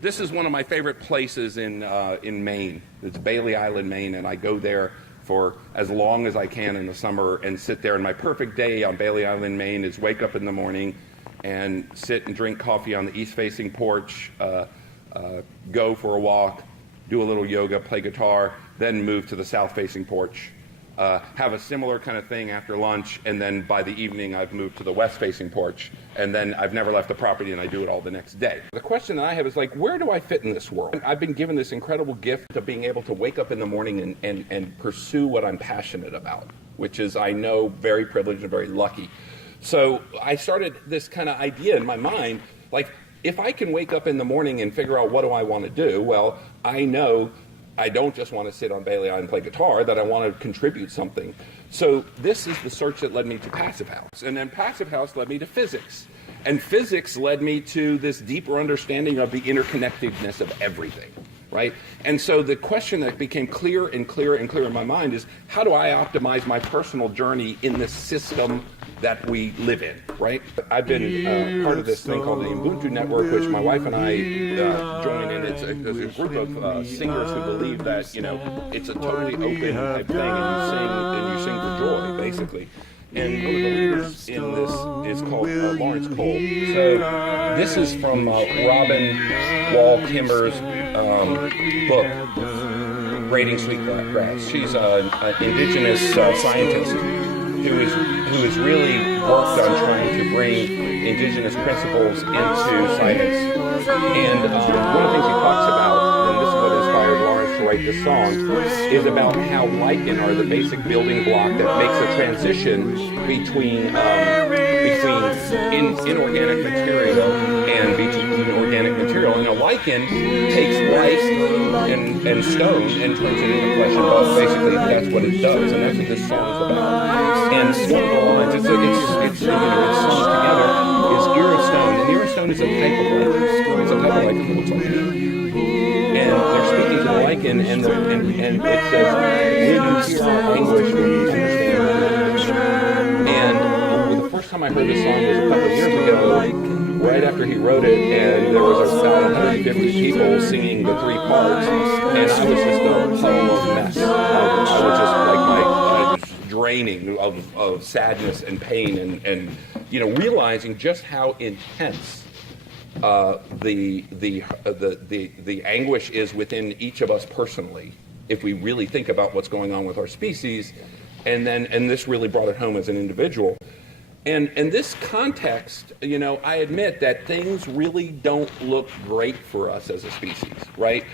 This is one of my favorite places in Maine. It's Bailey Island, Maine, and I go there for as long as I can in the summer and sit there. And my perfect day on Bailey Island, Maine is wake up in the morning and sit and drink coffee on the east-facing porch, go for a walk, do a little yoga, play guitar, then move to the south-facing porch, have a similar kind of thing after lunch, and then by the evening I've moved to the west-facing porch, and then I've never left the property and I do it all the next day. The question that I have is like, where do I fit in this world? I've been given this incredible gift of being able to wake up in the morning and pursue what I'm passionate about, which is, I know, very privileged and very lucky. So I started this kind of idea in my mind, like, if I can wake up in the morning and figure out what do I want to do, well, I know I don't just want to sit on Bailey Island and play guitar, that I want to contribute something. So this is the search that led me to Passivhaus. And then Passivhaus led me to physics. And physics led me to this deeper understanding of the interconnectedness of everything, right? And so the question that became clearer and clearer and clearer in my mind is, how do I optimize my personal journey in this system that we live in, right? I've been part of this thing called the Ubuntu Network, which my wife and I join in. It's a group of singers who believe that, you know, it's a totally open type thing, and you sing for joy, basically. And one of the leaders in this is called Lawrence Cole. So this is from Robin Wall Kimmer's book, Braiding Sweetgrass. She's an indigenous scientist who has really worked on trying to bring indigenous principles into science. And one of the things he talks about, and this is what inspired Lawrence to write this song, is about how lichen are the basic building block that makes a transition between inorganic material and between organic material. And a lichen takes rice and stone and turns it into flesh and bone. Basically, that's what it does, and that's what this song is about. And one of the lines, it's sung together, is ear of stone. And ear of stone is a type of lichen. It's a type of lichen that looks like that. And they're speaking to the lichen, and it says, "Will you hear our anguish? Will you understand?" And the first time I heard this song was a couple of years ago, right after he wrote it, and there was about 150 people singing the three parts, and I was just a puddle of mess. I was just like I was draining of sadness and pain, and you know, realizing just how intense the anguish is within each of us personally, if we really think about what's going on with our species, and this really brought it home as an individual. And in this context, you know, I admit that things really don't look great for us as a species, right?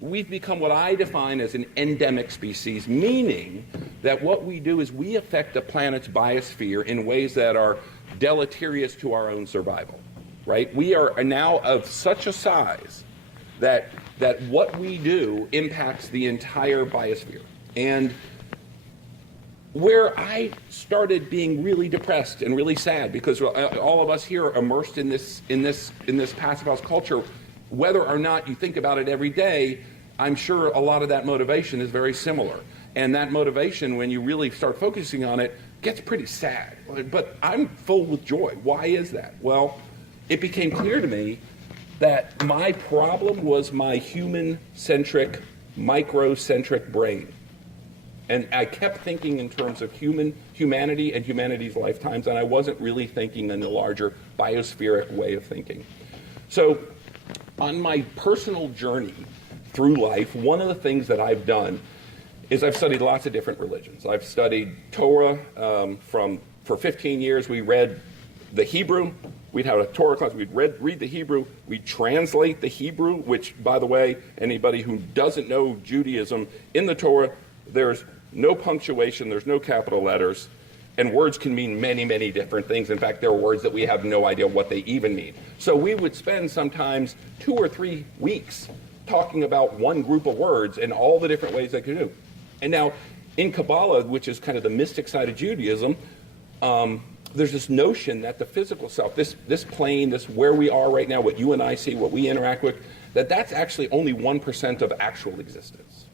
We've become what I define as an endemic species, meaning that what we do is we affect the planet's biosphere in ways that are deleterious to our own survival, right? We are now of such a size that what we do impacts the entire biosphere. And where I started being really depressed and really sad, because all of us here are immersed in this Passivhaus culture, whether or not you think about it every day, I'm sure a lot of that motivation is very similar. And that motivation, when you really start focusing on it, gets pretty sad. But I'm full with joy. Why is that? Well, it became clear to me that my problem was my human-centric, microcentric brain. And I kept thinking in terms of humanity and humanity's lifetimes, and I wasn't really thinking in the larger biospheric way of thinking. So on my personal journey through life, one of the things that I've done is I've studied lots of different religions. I've studied Torah for 15 years. We read the Hebrew. We'd have a Torah class. We'd read the Hebrew. We'd translate the Hebrew, which, by the way, anybody who doesn't know Judaism, in the Torah, there's no punctuation, there's no capital letters, and words can mean many, many different things. In fact, there are words that we have no idea what they even mean. So we would spend sometimes 2 or 3 weeks talking about one group of words and all the different ways they could do. And now, in Kabbalah, which is kind of the mystic side of Judaism, there's this notion that the physical self, this plane, this where we are right now, what you and I see, what we interact with, that's actually only 1% of actual existence.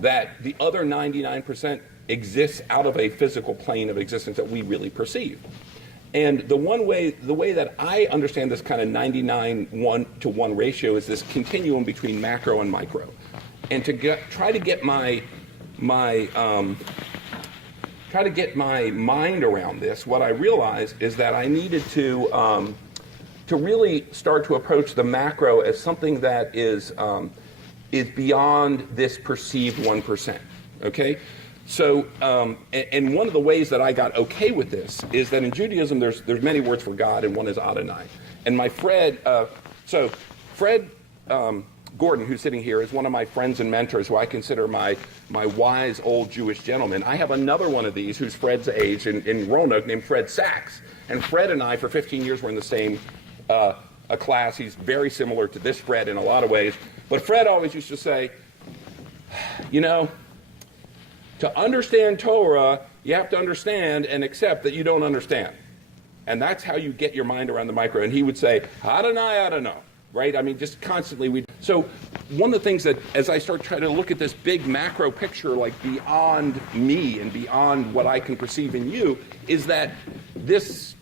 That the other 99% exists out of a physical plane of existence that we really perceive. And the way that I understand this kind of 99:1 ratio is this continuum between macro and micro. And to try to get my mind around this, what I realized is that I needed to really start to approach the macro as something that is beyond this perceived 1%. Okay. So, and one of the ways that I got okay with this is that in Judaism, there's many words for God, and one is Adonai. And my Fred Gordon, who's sitting here, is one of my friends and mentors, who I consider my wise old Jewish gentleman. I have another one of these who's Fred's age in Roanoke named Fred Sachs. And Fred and I, for 15 years, were in the same a class. He's very similar to this Fred in a lot of ways. But Fred always used to say, you know, to understand Torah, you have to understand and accept that you don't understand. And that's how you get your mind around the micro. And he would say, Adonai, I don't know, right? I mean, just constantly. So one of the things that, as I start trying to look at this big macro picture, like beyond me and beyond what I can perceive in you, is that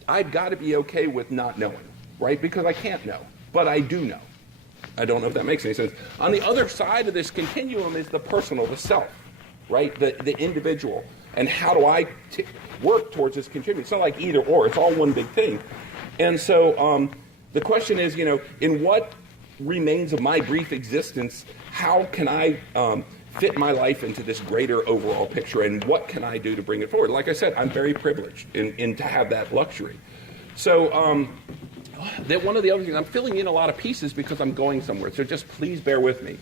I've got to be okay with not knowing, right? Because I can't know, but I do know. I don't know if that makes any sense. On the other side of this continuum is the personal, the self. Right, the individual, and how do I work towards this continuum? It's not like either or; it's all one big thing. And so the question is, you know, in what remains of my brief existence, how can I fit my life into this greater overall picture, and what can I do to bring it forward? Like I said, I'm very privileged in to have that luxury. So that one of the other things, I'm filling in a lot of pieces because I'm going somewhere. So just please bear with me.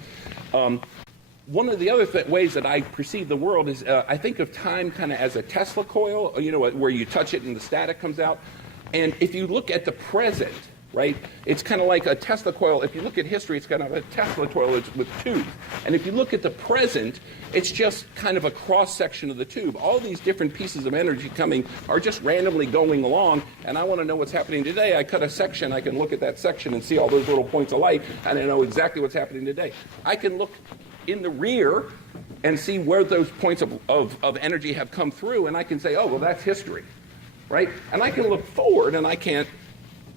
One of the other ways that I perceive the world is I think of time kind of as a Tesla coil, you know, where you touch it and the static comes out. And if you look at the present, right, it's kind of like a Tesla coil. If you look at history, it's kind of a Tesla coil with tubes. And if you look at the present, it's just kind of a cross-section of the tube. All these different pieces of energy coming are just randomly going along, and I want to know what's happening today. I cut a section, I can look at that section and see all those little points of light, and I know exactly what's happening today. I can look in the rear and see where those points of energy have come through, and I can say, oh, well, that's history, right? And I can look forward, and I can't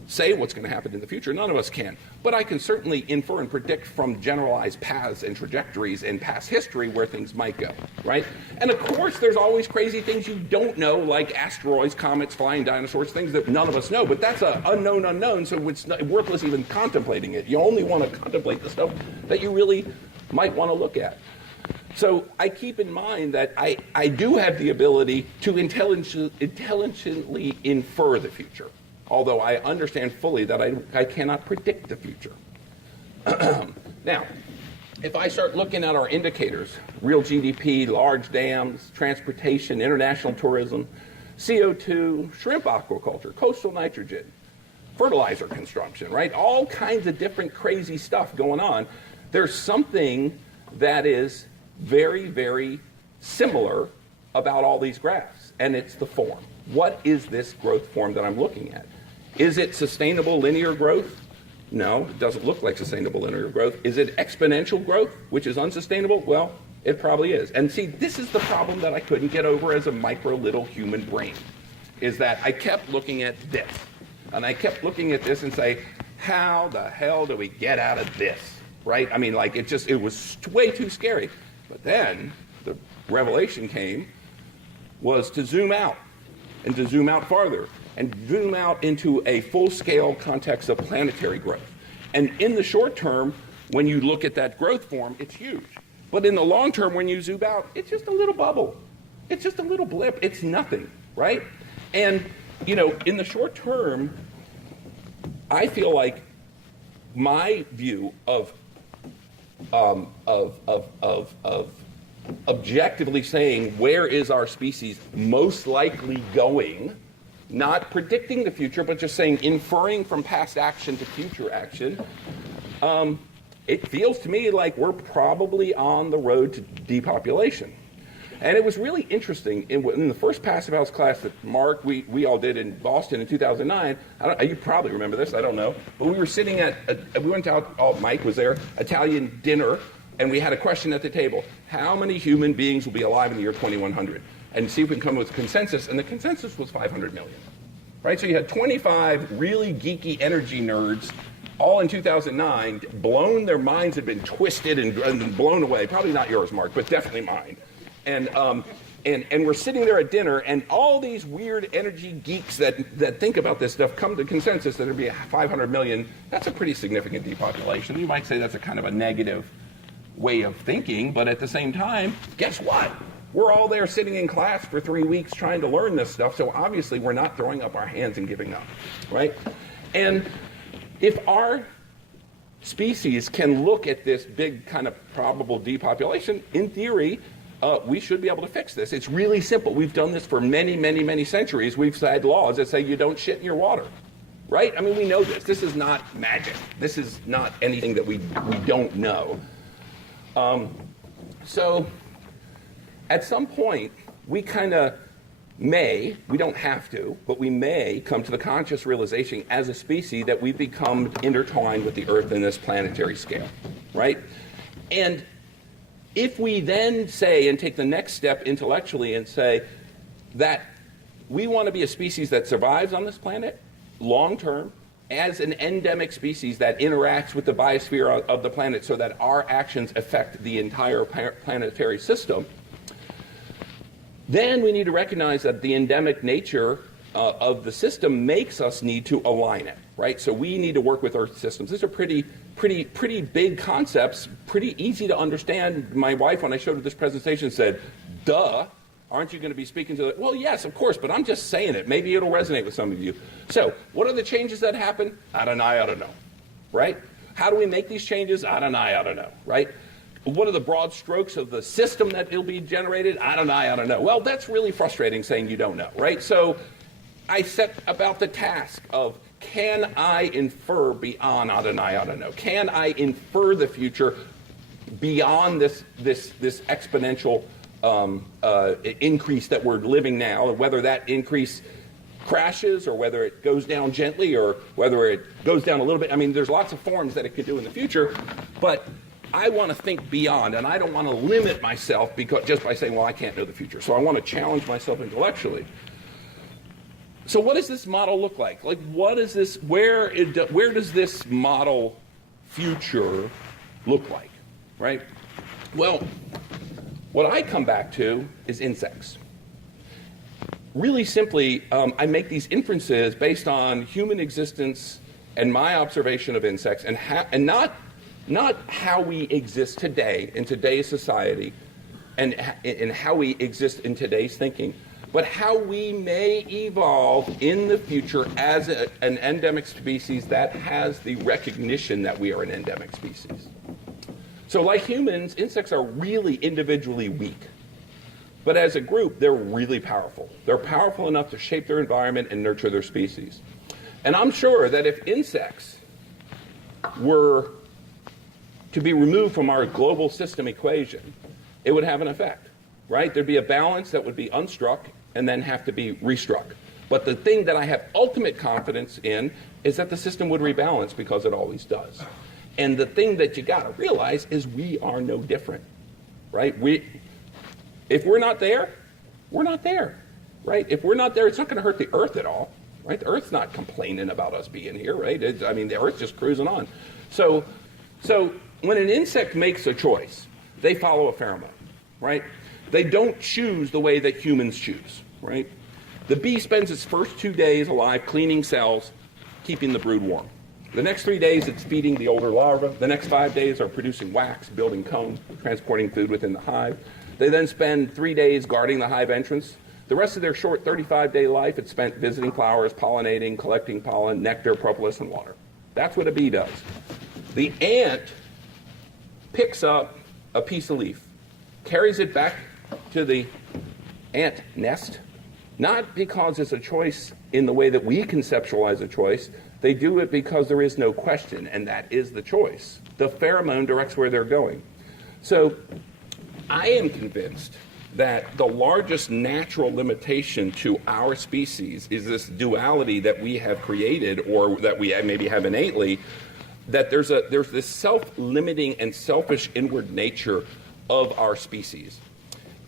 say what's going to happen in the future. None of us can. But I can certainly infer and predict from generalized paths and trajectories in past history where things might go, right? And of course, there's always crazy things you don't know, like asteroids, comets, flying dinosaurs, things that none of us know. But that's an unknown unknown, so it's worthless even contemplating it. You only want to contemplate the stuff that you really might want to look at. So I keep in mind that I do have the ability to intelligently infer the future, although I understand fully that I cannot predict the future. Now, if I start looking at our indicators, real GDP, large dams, transportation, international tourism, CO2, shrimp aquaculture, coastal nitrogen, fertilizer consumption, right? All kinds of different crazy stuff going on. There's something that is very, very similar about all these graphs, and it's the form. What is this growth form that I'm looking at? Is it sustainable linear growth? No, it doesn't look like sustainable linear growth. Is it exponential growth, which is unsustainable? Well, it probably is. And see, this is the problem that I couldn't get over as a micro little human brain, is that I kept looking at this. And I kept looking at this and say, how the hell do we get out of this? Right? I mean, like, it was way too scary. But then the revelation came, was to zoom out, and to zoom out farther, and zoom out into a full-scale context of planetary growth. And in the short term, when you look at that growth form, it's huge. But in the long term, when you zoom out, it's just a little bubble. It's just a little blip. It's nothing, right? And, you know, in the short term, I feel like my view of objectively saying where is our species most likely going, not predicting the future, but just saying inferring from past action to future action, it feels to me like we're probably on the road to depopulation. And it was really interesting in the first Passivhaus class that Mark, we all did in Boston in 2009. You probably remember this, I don't know. But we were sitting we went out, Mike was there, Italian dinner, and we had a question at the table. How many human beings will be alive in the year 2100? And see if we can come with consensus. And the consensus was 500 million. right? So you had 25 really geeky energy nerds all in 2009, their minds had been twisted and blown away. Probably not yours, Mark, but definitely mine. And we're sitting there at dinner, and all these weird energy geeks that think about this stuff come to consensus that there'd be 500 million. That's a pretty significant depopulation. You might say that's a kind of a negative way of thinking, but at the same time, guess what? We're all there sitting in class for 3 weeks trying to learn this stuff, so obviously we're not throwing up our hands and giving up, right? And if our species can look at this big kind of probable depopulation, in theory, we should be able to fix this. It's really simple. We've done this for many, many, many centuries. We've had laws that say you don't shit in your water, right? I mean, we know this. This is not magic. This is not anything that we don't know. So at some point, we kind of we don't have to, but we may come to the conscious realization as a species that we've become intertwined with the Earth in this planetary scale, right? And if we then say and take the next step intellectually and say that we want to be a species that survives on this planet long term as an endemic species that interacts with the biosphere of the planet so that our actions affect the entire planetary system, then we need to recognize that the endemic nature of the system makes us need to align it, right? So we need to work with Earth systems. These are pretty big concepts, pretty easy to understand. My wife, when I showed her this presentation, said, duh, aren't you going to be speaking to it? Well, yes, of course, but I'm just saying it. Maybe it'll resonate with some of you. So what are the changes that happen? I don't know, right? How do we make these changes? I don't know, right? What are the broad strokes of the system that will be generated? I don't know. Well, that's really frustrating saying you don't know, right? So I set about the task of, can I infer beyond I don't know? Can I infer the future beyond this exponential increase that we're living now, and whether that increase crashes or whether it goes down gently or whether it goes down a little bit. I mean, there's lots of forms that it could do in the future, but I want to think beyond, and I don't want to limit myself just by saying, well, I can't know the future. So I want to challenge myself intellectually. So what does this model look like? Like, what is this? Where does this model future look like, right? Well, what I come back to is insects. Really simply, I make these inferences based on human existence and my observation of insects, and not how we exist today in today's society and how we exist in today's thinking, but how we may evolve in the future as an endemic species that has the recognition that we are an endemic species. So like humans, insects are really individually weak. But as a group, they're really powerful. They're powerful enough to shape their environment and nurture their species. And I'm sure that if insects were to be removed from our global system equation, it would have an effect, right? There'd be a balance that would be unstruck and then have to be restruck. But the thing that I have ultimate confidence in is that the system would rebalance because it always does. And the thing that you got to realize is we are no different, right? If we're not there, we're not there, right? If we're not there, it's not going to hurt the Earth at all, right? The Earth's not complaining about us being here, right? The Earth's just cruising on. So when an insect makes a choice, they follow a pheromone, right? They don't choose the way that humans choose, right? The bee spends its first 2 days alive cleaning cells, keeping the brood warm. The next 3 days, it's feeding the older larvae. The next 5 days are producing wax, building comb, transporting food within the hive. They then spend 3 days guarding the hive entrance. The rest of their short 35-day life, it's spent visiting flowers, pollinating, collecting pollen, nectar, propolis, and water. That's what a bee does. The ant picks up a piece of leaf, carries it back to the ant nest, not because it's a choice in the way that we conceptualize a choice. They do it because there is no question, and that is the choice. The pheromone directs where they're going. So I am convinced that the largest natural limitation to our species is this duality that we have created, or that we maybe have innately, that there's this self-limiting and selfish inward nature of our species.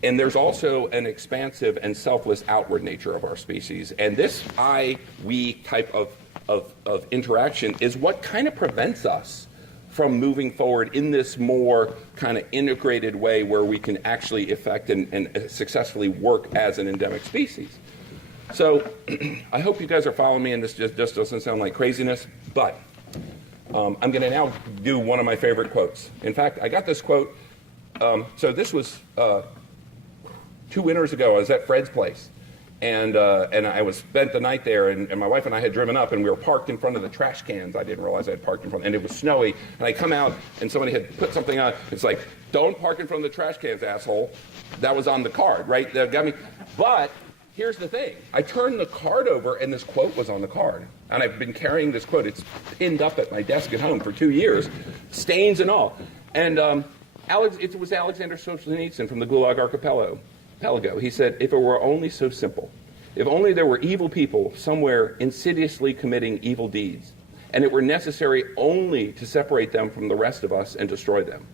And there's also an expansive and selfless outward nature of our species. And this I-we type of interaction is what kind of prevents us from moving forward in this more kind of integrated way where we can actually affect and successfully work as an endemic species. So I hope you guys are following me, and this just doesn't sound like craziness, but I'm going to now do one of my favorite quotes. In fact, I got this quote. So this was 2 winters ago. I was at Fred's place, and I was spent the night there, and my wife and I had driven up, and we were parked in front of the trash cans. I didn't realize I had parked in front, and it was snowy, and I come out, and somebody had put something on. It's like, don't park in front of the trash cans, asshole. That was on the card, right? That got me. But here's the thing. I turned the card over, and this quote was on the card. And I've been carrying this quote. It's pinned up at my desk at home for 2 years, stains and all. And it was Alexander Solzhenitsyn from the Gulag Archipelago. He said, if it were only so simple, if only there were evil people somewhere insidiously committing evil deeds, and it were necessary only to separate them from the rest of us and destroy them.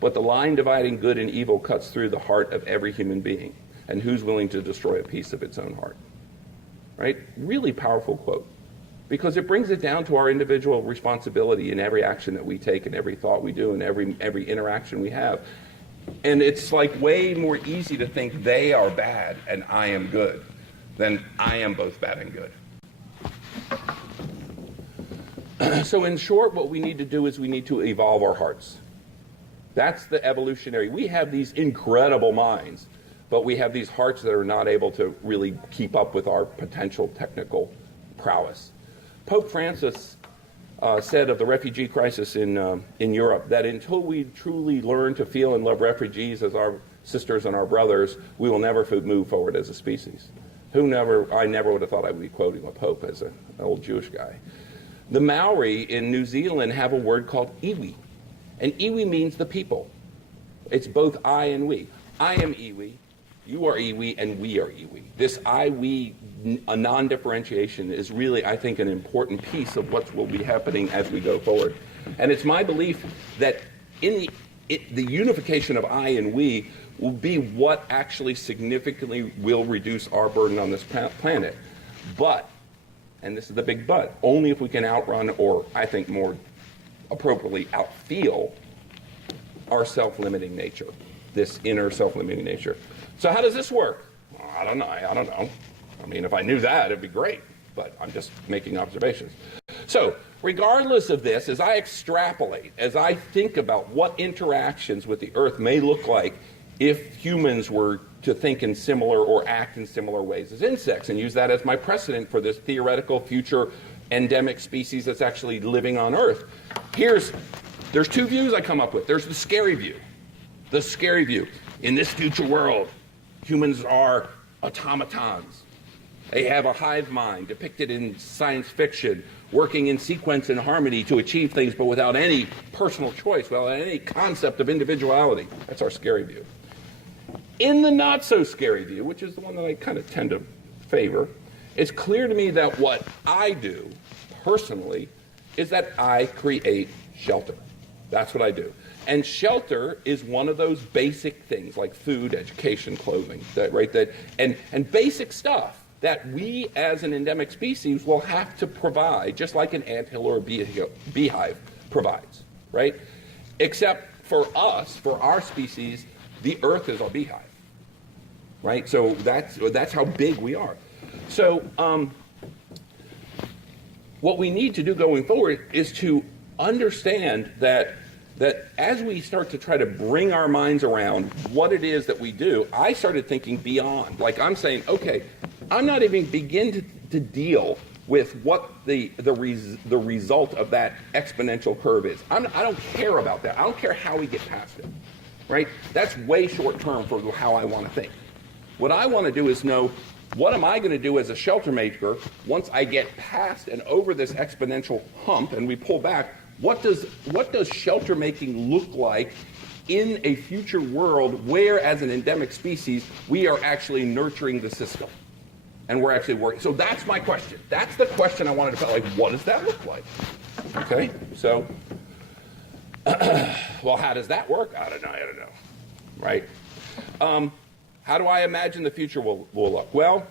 But the line dividing good and evil cuts through the heart of every human being. And who's willing to destroy a piece of its own heart? Right? Really powerful quote. Because it brings it down to our individual responsibility in every action that we take and every thought we do and every interaction we have. And it's like way more easy to think they are bad and I am good than I am both bad and good. So in short, what we need to do is we need to evolve our hearts. That's the evolutionary. We have these incredible minds, but we have these hearts that are not able to really keep up with our potential technical prowess. Pope Francis said of the refugee crisis in Europe that until we truly learn to feel and love refugees as our sisters and our brothers, we will never move forward as a species. I never would have thought I would be quoting a pope as an old Jewish guy. The Maori in New Zealand have a word called iwi, and iwi means the people. It's both I and we. I am iwi, you are iwi, and we are iwi. This I-we non-differentiation is really, I think, an important piece of what will be happening as we go forward. And it's my belief that in the unification of I and we will be what actually significantly will reduce our burden on this planet. But, and this is the big but, only if we can outrun, or I think more appropriately outfeel, our self-limiting nature, this inner self-limiting nature. So how does this work? I don't know. I mean, if I knew that, it'd be great, but I'm just making observations. So regardless of this, as I extrapolate, as I think about what interactions with the Earth may look like if humans were to think in similar or act in similar ways as insects, and use that as my precedent for this theoretical future endemic species that's actually living on Earth, there's 2 views I come up with. There's the scary view. The scary view. In this future world, humans are automatons. They have a hive mind depicted in science fiction, working in sequence and harmony to achieve things, but without any personal choice, without any concept of individuality. That's our scary view. In the not-so-scary view, which is the one that I kind of tend to favor, it's clear to me that what I do, personally, is that I create shelter. That's what I do. And shelter is one of those basic things like food, education, clothing, and basic stuff that we as an endemic species will have to provide, just like an anthill or a beehive provides, right? Except for us, for our species, the Earth is our beehive, right? So that's how big we are. So what we need to do going forward is to understand that as we start to try to bring our minds around what it is that we do, I started thinking beyond. Like I'm saying, okay, I'm not even begin to deal with what the result of that exponential curve is. I don't care about that. I don't care how we get past it, right? That's way short term for how I want to think. What I want to do is know, what am I going to do as a shelter maker once I get past and over this exponential hump and we pull back? What does shelter making look like in a future world where, as an endemic species, we are actually nurturing the system and we're actually working? So that's my question. That's the question I wanted to put. Like, what does that look like? Okay, so, well, how does that work? I don't know, right? how do I imagine the future will look? Well,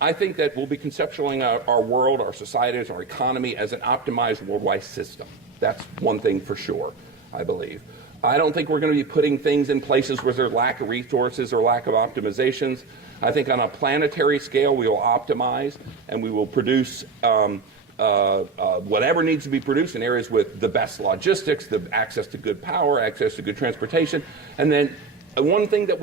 I think that we'll be conceptualizing our world, our societies, our economy as an optimized worldwide system. That's one thing for sure, I believe. I don't think we're going to be putting things in places where there's lack of resources or lack of optimizations. I think on a planetary scale, we will optimize and we will produce whatever needs to be produced in areas with the best logistics, the access to good power, access to good transportation. And then one thing that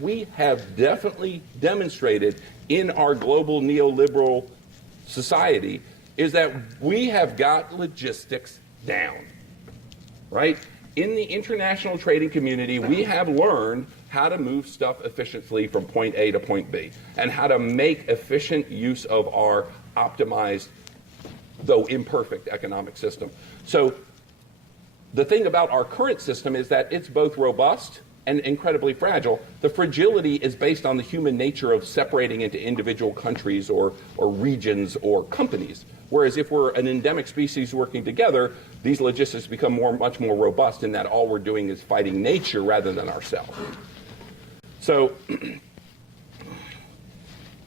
we have definitely demonstrated in our global neoliberal society is that we have got logistics down, right? In the international trading community, we have learned how to move stuff efficiently from point A to point B and how to make efficient use of our optimized, though imperfect, economic system. So the thing about our current system is that it's both robust and incredibly fragile. The fragility is based on the human nature of separating into individual countries or regions or companies. Whereas if we're an endemic species working together, these logistics become much more robust in that all we're doing is fighting nature rather than ourselves. So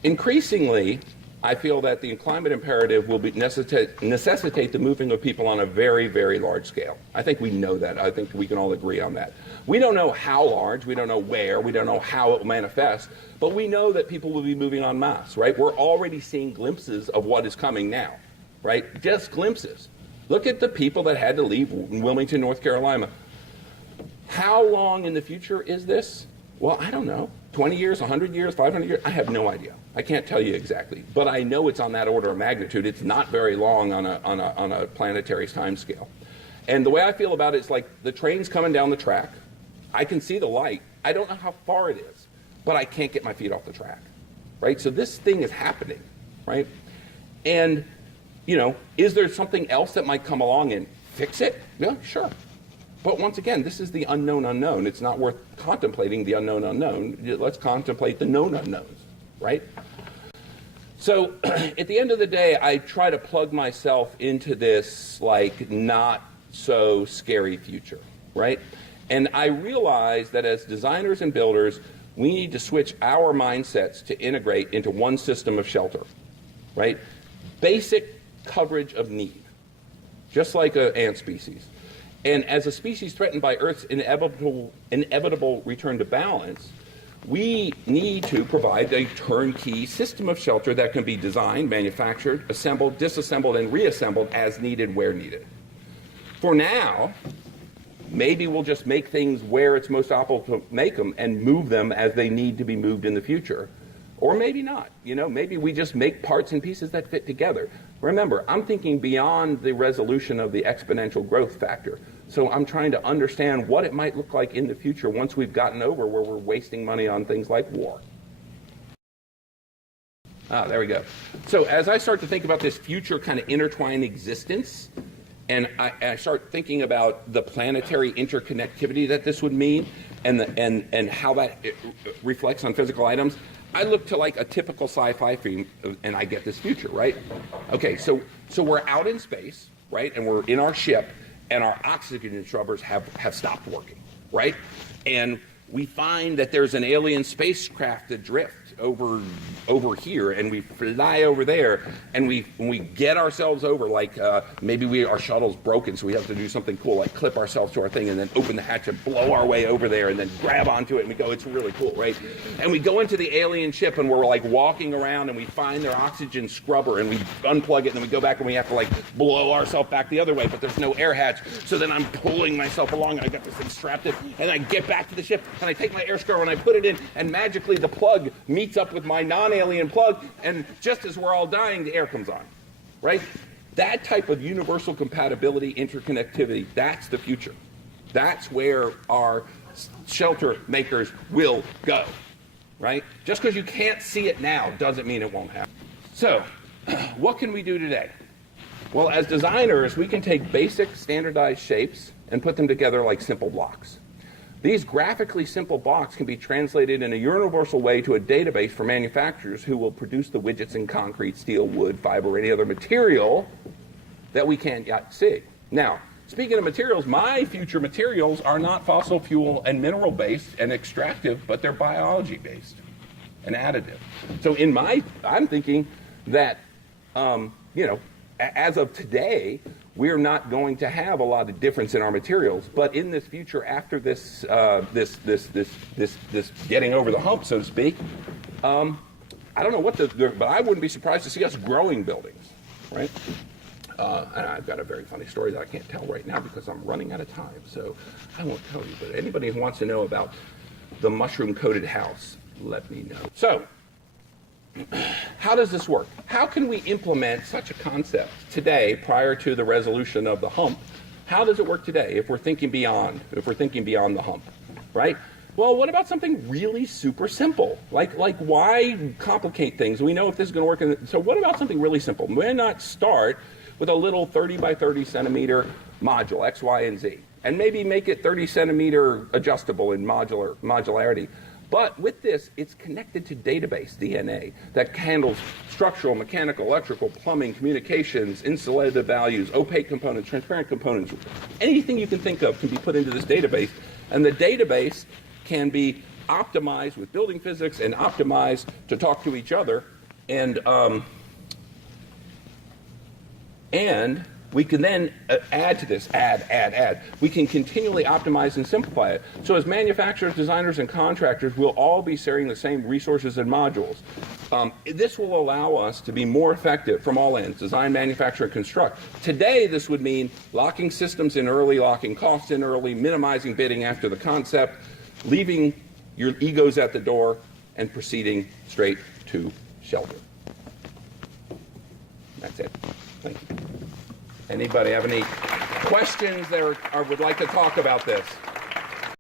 increasingly, I feel that the climate imperative will necessitate the moving of people on a very, very large scale. I think we know that. I think we can all agree on that. We don't know how large, we don't know where, we don't know how it will manifest, but we know that people will be moving en masse, right? We're already seeing glimpses of what is coming now, right? Just glimpses. Look at the people that had to leave Wilmington, North Carolina. How long in the future is this? Well, I don't know. 20 years, 100 years, 500 years? I have no idea. I can't tell you exactly. But I know it's on that order of magnitude. It's not very long on a planetary time scale. And the way I feel about it is like the train's coming down the track. I can see the light. I don't know how far it is, but I can't get my feet off the track, right? So this thing is happening, right? And, you know, is there something else that might come along and fix it? Yeah, sure. But once again, this is the unknown unknown. It's not worth contemplating the unknown unknown. Let's contemplate the known unknowns, right? So at the end of the day, I try to plug myself into this, like, not so scary future, right? And I realize that as designers and builders, we need to switch our mindsets to integrate into one system of shelter, right? Basic coverage of need, just like an ant species. And as a species threatened by Earth's inevitable return to balance, we need to provide a turnkey system of shelter that can be designed, manufactured, assembled, disassembled, and reassembled as needed, where needed. For now, maybe we'll just make things where it's most optimal to make them and move them as they need to be moved in the future. Or maybe not. You know, maybe we just make parts and pieces that fit together. Remember, I'm thinking beyond the resolution of the exponential growth factor. So I'm trying to understand what it might look like in the future once we've gotten over where we're wasting money on things like war. There we go. So as I start to think about this future kind of intertwined existence, and I start thinking about the planetary interconnectivity that this would mean and how that reflects on physical items, I look to like a typical sci-fi film and I get this future, right? Okay, so we're out in space, right? And we're in our ship and our oxygen scrubbers have stopped working, right? And we find that there's an alien spacecraft adrift over here, and we fly over there, and we get ourselves over, like maybe our shuttle's broken, so we have to do something cool, like clip ourselves to our thing and then open the hatch and blow our way over there and then grab onto it and we go, it's really cool, right? And we go into the alien ship and we're like walking around and we find their oxygen scrubber and we unplug it and then we go back and we have to like blow ourselves back the other way, but there's no air hatch, so then I'm pulling myself along and I got this thing strapped in and I get back to the ship and I take my air scrubber and I put it in and magically the plug meets up with my non-alien plug, and just as we're all dying, the air comes on, right? That type of universal compatibility, interconnectivity, that's the future. That's where our shelter makers will go, right? Just because you can't see it now doesn't mean it won't happen. So, what can we do today? Well, as designers, we can take basic standardized shapes and put them together like simple blocks. These graphically simple blocks can be translated in a universal way to a database for manufacturers who will produce the widgets in concrete, steel, wood, fiber, or any other material that we can't yet see. Now, speaking of materials, my future materials are not fossil fuel and mineral based and extractive, but they're biology based and additive. So I'm thinking that, as of today, we're not going to have a lot of difference in our materials. But in this future, after this getting over the hump, so to speak, I don't know but I wouldn't be surprised to see us growing buildings, right? And I've got a very funny story that I can't tell right now because I'm running out of time, so I won't tell you. But anybody who wants to know about the mushroom-coated house, let me know. So, how does this work? How can we implement such a concept today prior to the resolution of the hump? How does it work today if we're thinking beyond the hump, right? Well, what about something really super simple? Like why complicate things? We know if this is going to work. So what about something really simple? Why not start with a little 30 by 30 centimeter module, X, Y, and Z, and maybe make it 30 centimeter adjustable in modularity. But with this, it's connected to database DNA that handles structural, mechanical, electrical, plumbing, communications, insulative values, opaque components, transparent components. Anything you can think of can be put into this database, and the database can be optimized with building physics and optimized to talk to each other, and we can then add to this, add. We can continually optimize and simplify it. So as manufacturers, designers, and contractors, we'll all be sharing the same resources and modules. This will allow us to be more effective from all ends, design, manufacture, and construct. Today, this would mean locking systems in early, locking costs in early, minimizing bidding after the concept, leaving your egos at the door, and proceeding straight to shelter. That's it. Thank you. Anybody have any questions or would like to talk about this?